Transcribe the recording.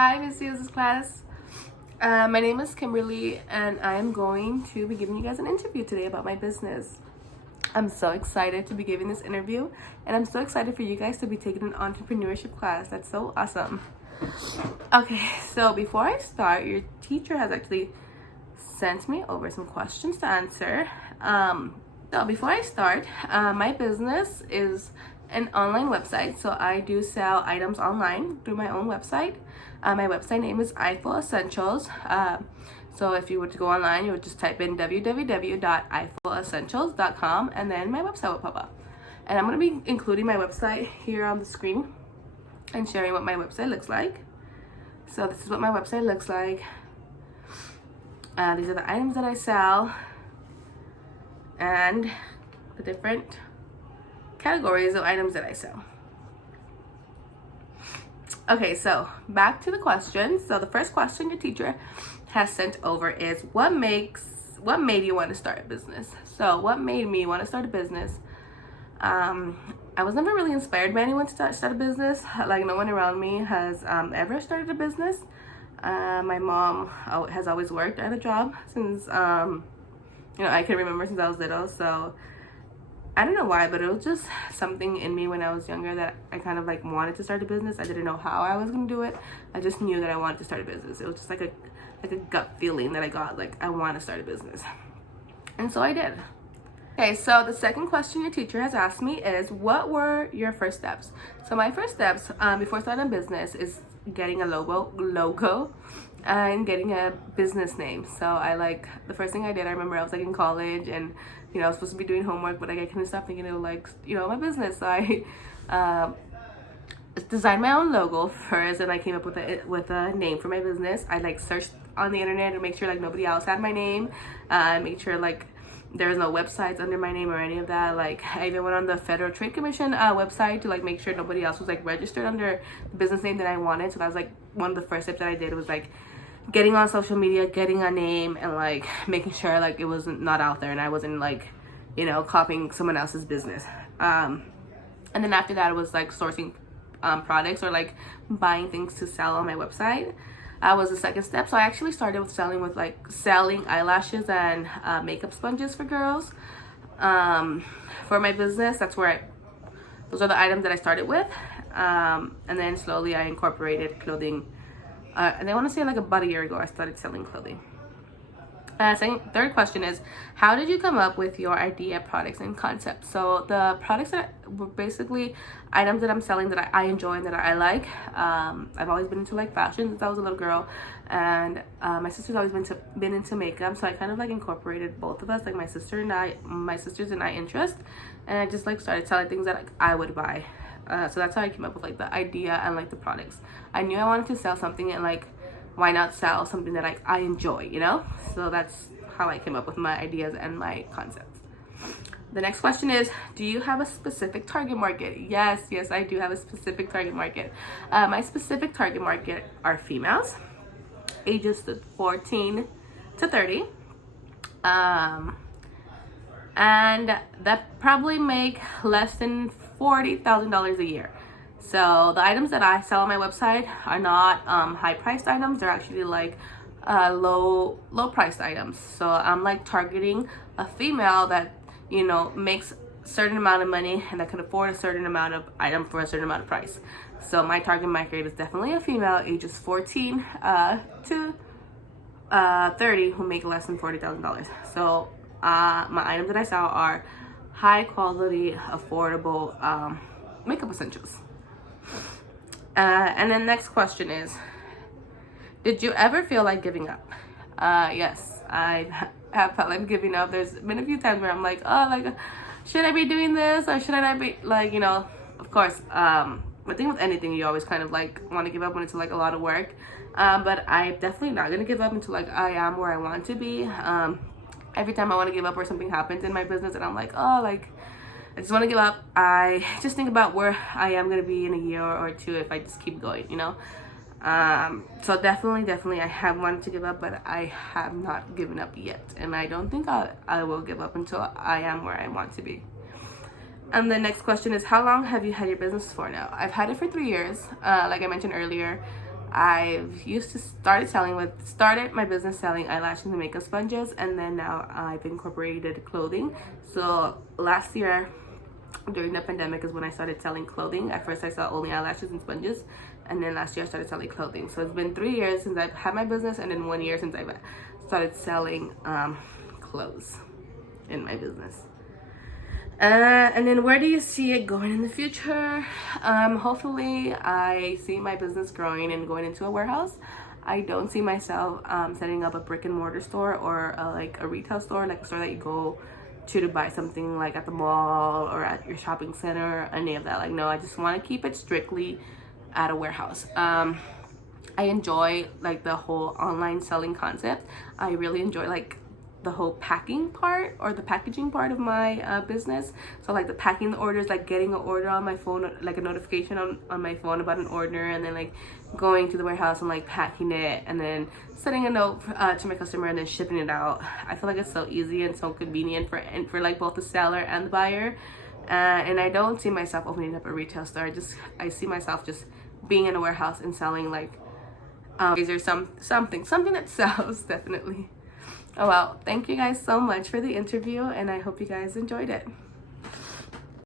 Hi, Ms.Díaz Class. My name is Kimberly, and I am going to be giving you guys an interview today about my business. I'm so excited to be giving this interview, and I'm so excited for you guys to be taking an entrepreneurship class. That's so awesome. Okay, so before I start, your teacher has actually sent me over some questions to answer. So before I start, my business is an online website, so I do sell items online through my own website. My website name is Eiffel Essentials. So if you were to go online, you would just type in www.eiffelessentials.com and then my website will pop up. And I'm going to be including my website here on the screen and sharing what my website looks like. So this is what my website looks like. These are the items that I sell and the different categories of items that I sell. Okay, so back to the questions. So the first question your teacher has sent over is what made you want to start a business? So what made me want to start a business? I was never really inspired by anyone to start a business. Like, no one around me has ever started a business. My mom has always worked at a job since I can remember since I was little. So I don't know why, but it was just something in me when I was younger that I kind of like wanted to start a business. I didn't know how I was gonna do it. I just knew that I wanted to start a business. It was just like a gut feeling that I got, like I want to start a business, and so I did. Okay, so the second question your teacher has asked me is, what were your first steps? So my first steps before starting a business is getting a logo and getting a business name. So the first thing I did, I remember I was like in college and I was supposed to be doing homework, but I couldn't stop thinking of my business. So I designed my own logo first, and I came up with a name for my business. I searched on the internet to make sure nobody else had my name. Made sure there was no websites under my name or any of that. I even went on the Federal Trade Commission website to make sure nobody else was registered under the business name that I wanted. So that was one of the first steps that I did, was getting on social media, getting a name, and making sure it was not out there and I wasn't copying someone else's business. And then after that, it was sourcing products or buying things to sell on my website. Was the second step. So I actually started with selling eyelashes and makeup sponges for girls for my business. Those are the items that I started with, and then slowly I incorporated clothing. And I want to say about a year ago I started selling clothing. Third question is, how did you come up with your idea, products, and concepts? So the products that were basically items that I'm selling that I enjoy and that I like. I've always been into fashion since I was a little girl, and my sister's always been into makeup. So I kind of incorporated both of us, my sisters and I interest, and I just started selling things that I would buy. So that's how I came up with the idea and the products. I knew I wanted to sell something, and why not sell something that I enjoy, So that's how I came up with my ideas and my concepts. The next question is, do you have a specific target market? Yes, I do have a specific target market. My specific target market are females, ages 14 to 30. And that probably make less than $40,000 a year. So the items that I sell on my website are not high priced items. They're actually low priced items. So I'm targeting a female that makes a certain amount of money and that can afford a certain amount of item for a certain amount of price. So my target market is definitely a female, ages 14 to 30, who make less than $40,000. So my items that I sell are high quality, affordable makeup essentials. And then next question is, did you ever feel like giving up? Yes, I have felt like giving up. There's been a few times where I'm should I be doing this or should I not be, of course, I think with anything you always kind of want to give up when it's a lot of work. But I'm definitely not gonna give up until I am where I want to be. Every time I want to give up or something happens in my business and I'm I just want to give up, I just think about where I am going to be in a year or two if I just keep going, So definitely I have wanted to give up, but I have not given up yet. And I don't think I will give up until I am where I want to be. And the next question is, how long have you had your business for now? I've had it for 3 years. Like I mentioned earlier, I've used to started my business selling eyelashes and makeup sponges, and then now I've incorporated clothing. So last year during the pandemic is when I started selling clothing. At first I saw only eyelashes and sponges, and then last year I started selling clothing. So it's been 3 years since I've had my business, and then 1 year since I've started selling clothes in my business. And then where do you see it going in the future? Hopefully I see my business growing and going into a warehouse. I don't see myself setting up a brick and mortar store or like a retail store, like a store that you go to buy something like at the mall or at your shopping center, any of that. Like, no, I just want to keep it strictly at a warehouse. I enjoy like the whole online selling concept. I really enjoy like the whole packing part or the packaging part of my business. So like the packing the orders, like getting an order on my phone, like a notification on my phone about an order, and then like going to the warehouse and like packing it, and then sending a note to my customer and then shipping it out. I feel like it's so easy and so convenient for like both the seller and the buyer. And I don't see myself opening up a retail store. I see myself just being in a warehouse and selling like there's something that sells, definitely. Oh well, thank you guys so much for the interview, and I hope you guys enjoyed it.